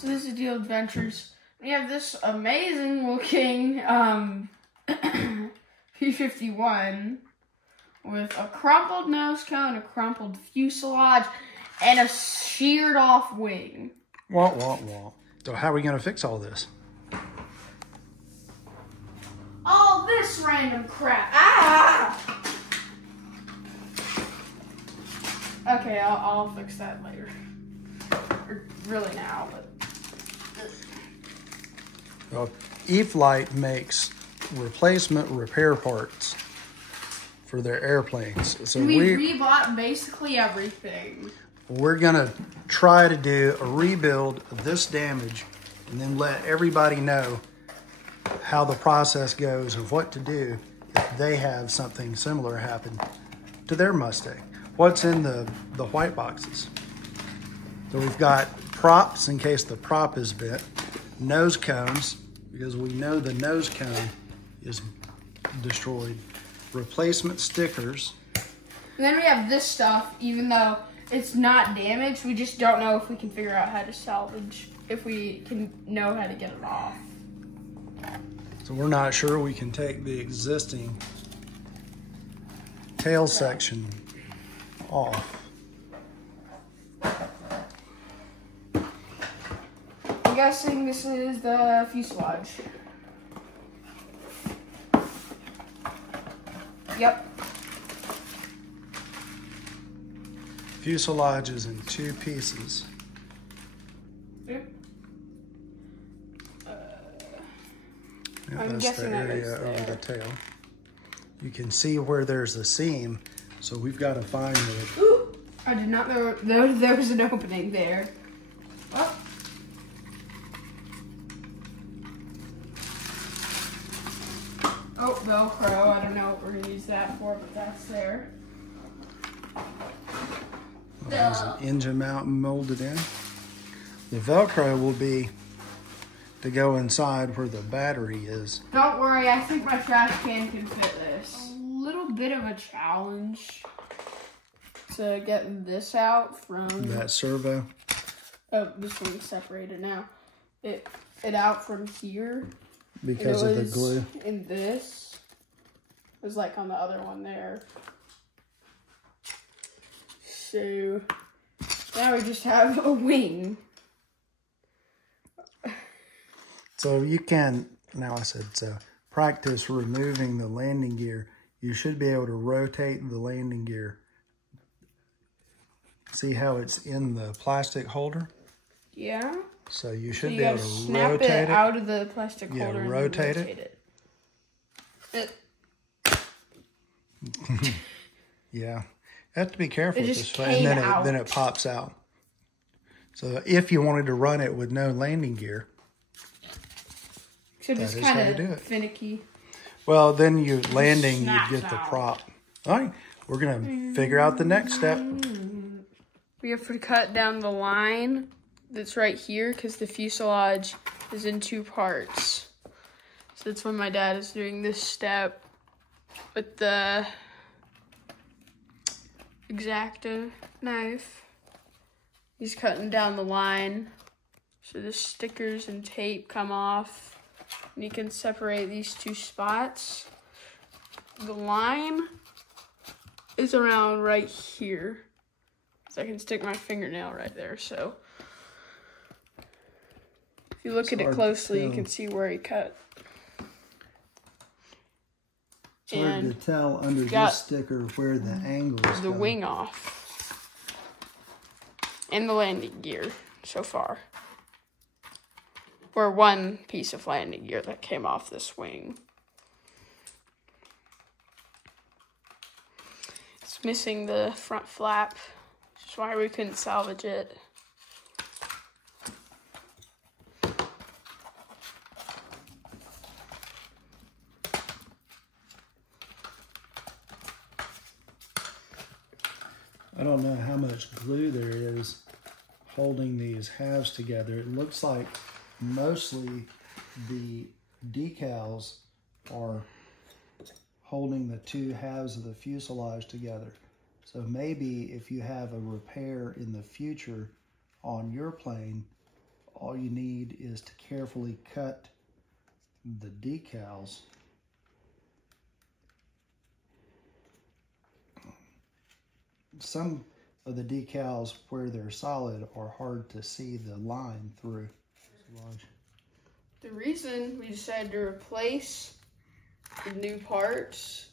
So this is Deal Adventures. We have this amazing looking P-51 with a crumpled nose cone, a crumpled fuselage, and a sheared off wing. Wah, wah, wah. So how are we going to fix all this? All this random crap. Ah! Okay, I'll fix that later. Or really now, but. Well, E-Flite makes replacement repair parts for their airplanes. So we rebought basically everything. We're gonna try to do a rebuild of this damage and then let everybody know how the process goes and what to do if they have something similar happen to their Mustang. What's in the white boxes? So we've got props in case the prop is bent, nose cones, because we know the nose cone is destroyed, replacement stickers. And then we have this stuff, even though it's not damaged, we just don't know if we can figure out how to salvage, if we can know how to get it off. So we're not sure we can take the existing tail section off. I'm guessing this is the fuselage. Yep. Fuselage is in two pieces. Yep. That's the area over the tail. You can see where there's a seam, so we've got to find the... Ooh, I did not know there was an opening there. Oh. Oh, Velcro. I don't know what we're going to use that for, but that's there. There's an engine mount molded in. The Velcro will be to go inside where the battery is. Don't worry, I think my trash can fit this. A little bit of a challenge to get this out from... That servo. Oh, this one's separated now. It out from here. Because of the glue. And this was like on the other one there. So now we just have a wing. So you can, practice removing the landing gear. You should be able to rotate the landing gear. See how it's in the plastic holder? Yeah. So you should be able to rotate it out of the plastic holder. Yeah, and rotate it. Yeah. You have to be careful with this way, and then it pops out. So if you wanted to run it with no landing gear, so just kind of finicky. Well, then you landing, you get the prop. All right, we're gonna figure out the next step. We have to cut down the line that's right here because the fuselage is in two parts. So that's when my dad is doing this step with the X-Acto knife. He's cutting down the line so the stickers and tape come off, and you can separate these two spots. The line is around right here, so I can stick my fingernail right there. So if you look at it closely, you can see where he cut. It's hard to tell under this sticker where the angle is. The wing off. And the landing gear so far. Or one piece of landing gear that came off this wing. It's missing the front flap, which is why we couldn't salvage it. I don't know how much glue there is holding these halves together. It looks like mostly the decals are holding the two halves of the fuselage together. So maybe if you have a repair in the future on your plane, all you need is to carefully cut the decals. Some of the decals where they're solid are hard to see the line through. The reason we decided to replace the new parts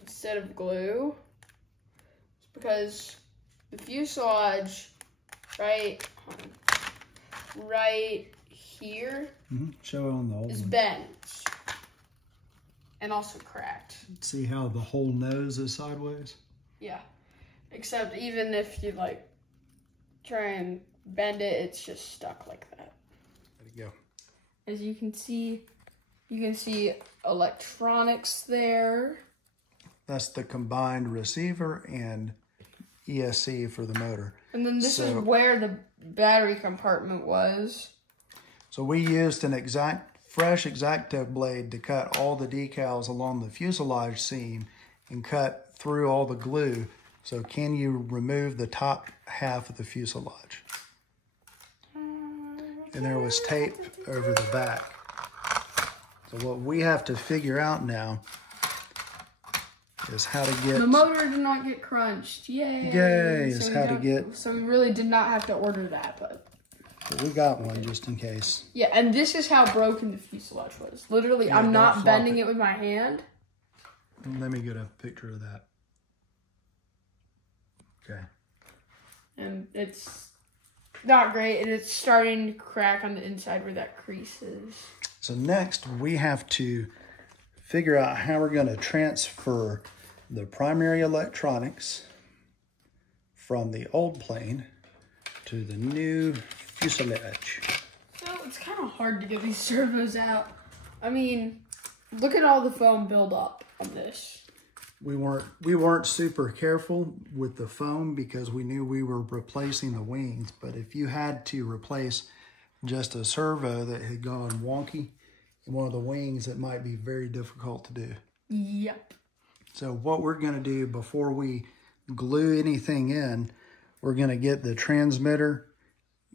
instead of glue is because the fuselage right here show it on the old is one. bent and also cracked. See how the whole nose is sideways? Yeah, except even if you like try and bend it, it's just stuck like that. There you go. As you can see electronics there. That's the combined receiver and ESC for the motor. And then this is where the battery compartment was. So we used an fresh X-Acto blade to cut all the decals along the fuselage seam and cut through all the glue. So can you remove the top half of the fuselage? And there was tape over the back. So what we have to figure out now is how to get... The motor did not get crunched. Yay! Yay! So so we really did not have to order that, but we got one just in case. Yeah, and this is how broken the fuselage was. Literally, yeah, I'm not bending it with my hand. Let me get a picture of that. Okay. And it's not great, and it's starting to crack on the inside where that crease is. So next, we have to figure out how we're going to transfer the primary electronics from the old plane to the new fuselage. So it's kind of hard to get these servos out. I mean, look at all the foam buildup on this. We weren't super careful with the foam because we knew we were replacing the wings. But if you had to replace just a servo that had gone wonky in one of the wings, it might be very difficult to do. Yep. So what we're going to do before we glue anything in, we're going to get the transmitter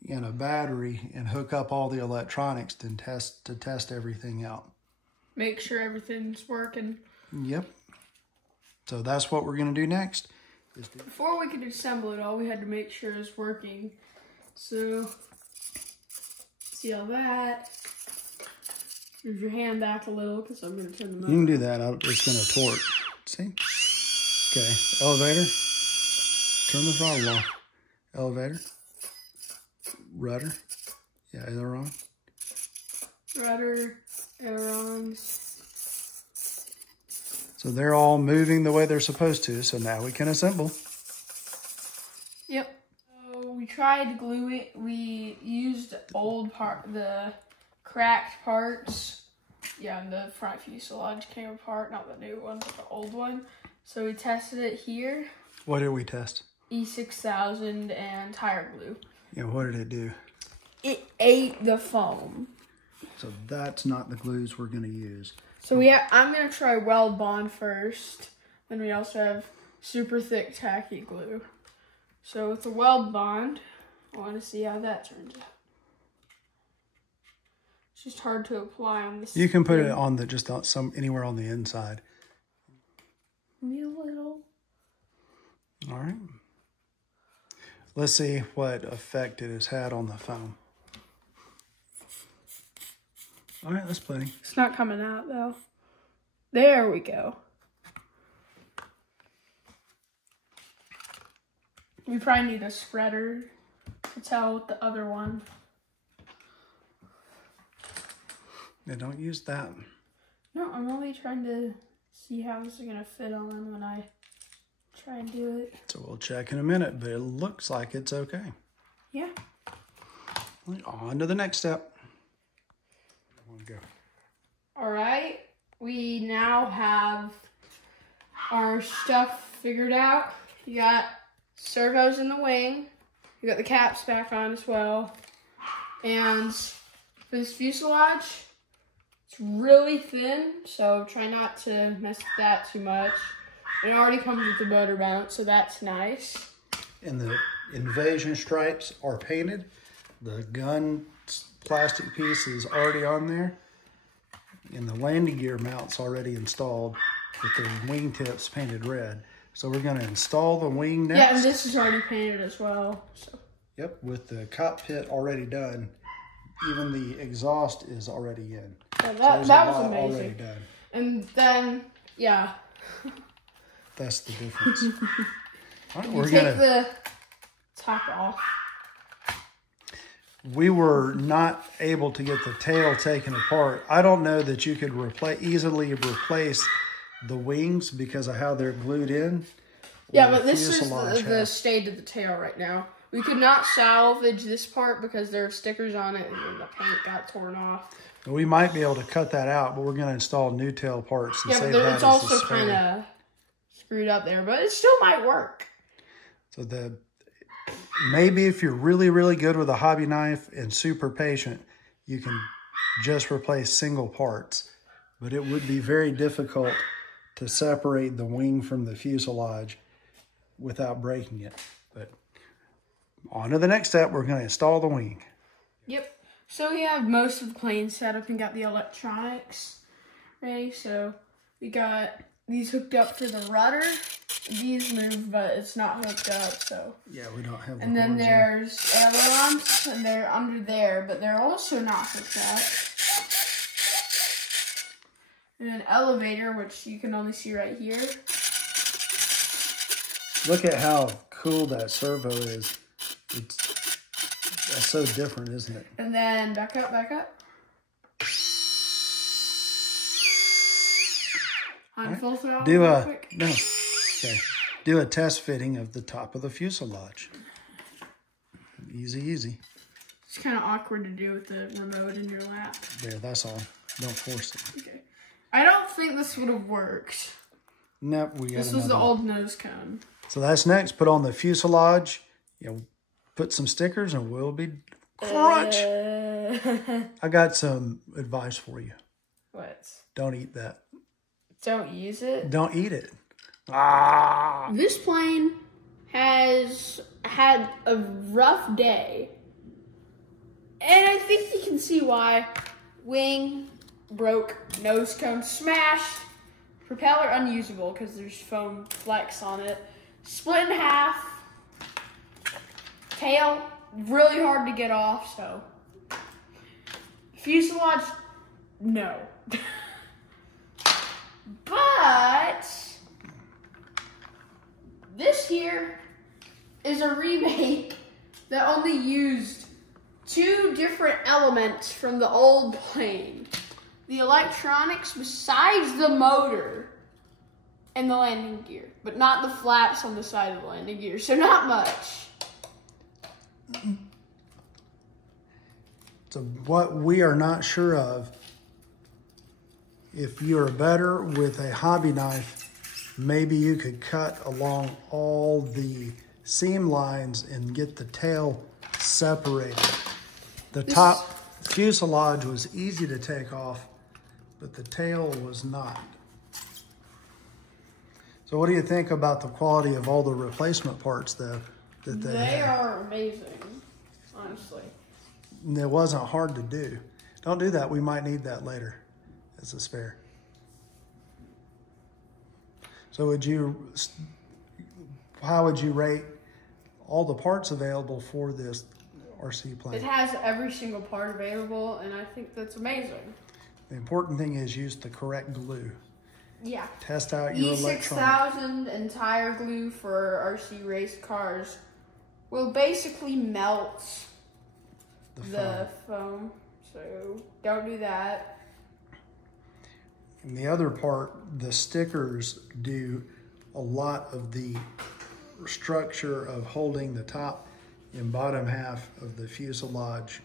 and a battery and hook up all the electronics to test everything out. Make sure everything's working. Yep. So that's what we're going to do next. Before we could assemble it all, we had to make sure it's working. So, see all that. Move your hand back a little because I'm going to turn the motor. You can do that. It's going to torque. See? Okay. Elevator. Turn the throttle off. Elevator. Rudder. Yeah, aileron. Rudder, ailerons. So they're all moving the way they're supposed to. So now we can assemble. Yep. So we tried to glue it. We used the cracked parts. Yeah, and the front fuselage came apart. Not the new one, but the old one. So we tested it here. What did we test? E6000 and tire glue. Yeah, what did it do? It ate the foam. So that's not the glues we're going to use. So I'm going to try weld bond first. Then we also have super thick tacky glue. So with the weld bond, I want to see how that turns out. It's just hard to apply on this. You can put it on anywhere on the inside. Maybe a little. All right. Let's see what effect it has had on the foam. All right, that's plenty. It's not coming out though. There we go. We probably need a spreader to tell with the other one. Yeah, don't use that. No, I'm only trying to see how this is going to fit on when I try and do it. So we'll check in a minute, but it looks like it's okay. Yeah. On to the next step. Go. All right, we now have our stuff figured out. You got servos in the wing. You got the caps back on as well. And for this fuselage, it's really thin, so try not to mess with that too much. It already comes with the motor mount, so that's nice. And the invasion stripes are painted. The gun plastic piece is already on there, and the landing gear mount's already installed with the wing tips painted red. So we're going to install the wing next. Yeah, and this is already painted as well. So. Yep, with the cockpit already done, even the exhaust is already in. Yeah, that was amazing. Already done. And then, yeah. That's the difference. All right, we're going to take the top off. We were not able to get the tail taken apart. I don't know that you could easily replace the wings because of how they're glued in. Yeah, but this is the state of the tail right now. We could not salvage this part because there are stickers on it and then the paint got torn off. We might be able to cut that out, but we're going to install new tail parts. And save that it's also kind of screwed up there, but it still might work. So maybe if you're really, really good with a hobby knife and super patient, you can just replace single parts. But it would be very difficult to separate the wing from the fuselage without breaking it. But on to the next step, we're going to install the wing. Yep. So we have most of the plane set up and got the electronics ready. So we got these hooked up for the rudder. These move, but it's not hooked up, so. Yeah, we don't have the And then there's ailerons, and they're under there, but they're also not hooked up. And an elevator, which you can only see right here. Look at how cool that servo is. That's so different, isn't it? And then back up, back up. On full throttle. Okay. Do a test fitting of the top of the fuselage. Easy, easy. It's kind of awkward to do with the remote in your lap. There, that's all. Don't force it. Okay. I don't think this would have worked. Nope, we got This was the old nose cone. So that's next. Put on the fuselage. Put some stickers and we'll be crunch. I got some advice for you. What? Don't eat that. Don't use it? Don't eat it. Ah! This plane has had a rough day. And I think you can see why. Wing broke, nose cone smashed, propeller unusable because there's foam flex on it, split in half, tail really hard to get off, so fuselage, no. But this here is a remake that only used 2 different elements from the old plane. The electronics besides the motor and the landing gear, but not the flaps on the side of the landing gear, so not much. So what we are not sure of, if you're better with a hobby knife, maybe you could cut along all the seam lines and get the tail separated. The top fuselage was easy to take off, but the tail was not. So what do you think about the quality of all the replacement parts though that they are amazing, honestly. And it wasn't hard to do. Don't do that. We might need that later as a spare. So how would you rate all the parts available for this RC plane? It has every single part available, and I think that's amazing. The important thing is use the correct glue. Yeah. Test out your electronics. E6000 and tire glue for RC race cars will basically melt the foam. So don't do that. And the other part, the stickers do a lot of the structure of holding the top and bottom half of the fuselage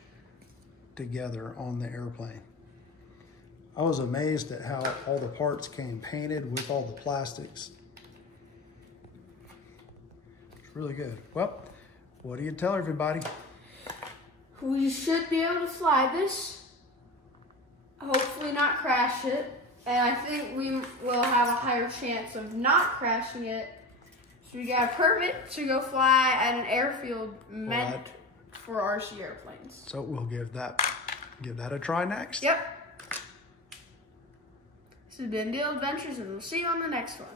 together on the airplane. I was amazed at how all the parts came painted with all the plastics. It's really good. Well, what do you tell everybody? We should be able to fly this. Hopefully not crash it. And I think we will have a higher chance of not crashing it. So we got a permit to go fly at an airfield meant for RC airplanes. So we'll give that a try next. Yep. This has been Deal Adventures, and we'll see you on the next one.